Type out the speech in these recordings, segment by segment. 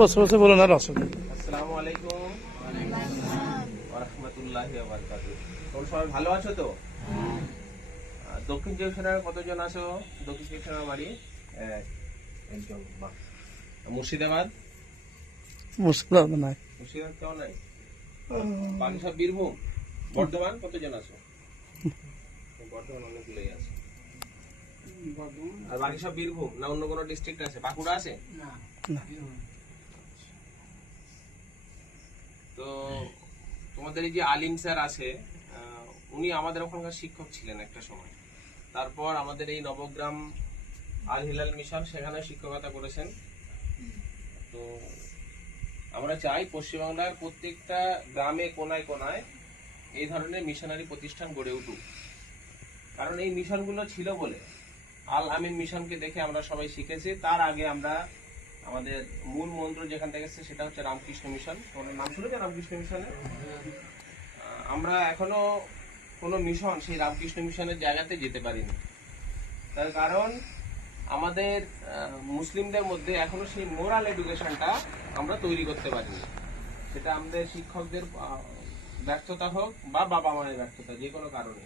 বসে বসে বলুন আর আসুন। আসসালামু আলাইকুম ওয়া রাহমাতুল্লাহি ওয়া বারাকাতুহু। তোমরা সবাই ভালো আছো তো? দক্ষিণ চব্বিশ পরগনার কতজন আছো? দক্ষিণ চব্বিশ পরগনার বাড়ি একজন। মুর্শিদাবাদ মুশকিল নাই। মুর্শিদাবাদ কেউ নাই? বাকি সব বীরভূম। বর্ধমান কতজন আছো? বর্ধমান অনেকগুলোই আছে। আর বাকি সব বীরভূম না অন্য কোনো ডিস্ট্রিক্ট আছে? বাঁকুড়া আছে? তো তোমাদের এই যে আলিম স্যার আছে, উনি আমাদের ওখানকার শিক্ষক ছিলেন একটা সময়। তারপর আমাদের এই নবগ্রাম আল হিলাল মিশন সেখানে শিক্ষকতা করেছেন। তো আমরা চাই পশ্চিমবাংলার প্রত্যেকটা গ্রামে কোনায় কোনায় এই ধরনের মিশনারি প্রতিষ্ঠান গড়ে উঠুক। কারণ এই মিশনগুলো ছিল বলে আল আমিন মিশনকে দেখে আমরা সবাই শিখেছি। তার আগে আমরা আমাদের মূল মন্ত্র যেখান থেকে এসেছে সেটা হচ্ছে রামকৃষ্ণ মিশন। তোমার নাম শুনেছো রামকৃষ্ণ মিশনে? আমরা এখনো কোনো মিশন সেই রামকৃষ্ণ মিশনের জায়গাতে যেতে পারিনি। তার কারণ আমাদের মুসলিমদের মধ্যে এখনো সেই মোরাল এডুকেশনটা আমরা তৈরি করতে পারিনি। সেটা আমাদের শিক্ষকদের ব্যর্থতা হোক বা বাবা মায়ের ব্যর্থতা, যে কোনো কারণে।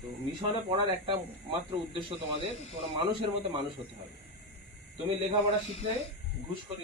তো মিশনে পড়ার একটা মাত্র উদ্দেশ্য, তোমরা মানুষের মতো মানুষ হতে হবে। তুমি লেখাপড়া শিখলে ঘুষ করে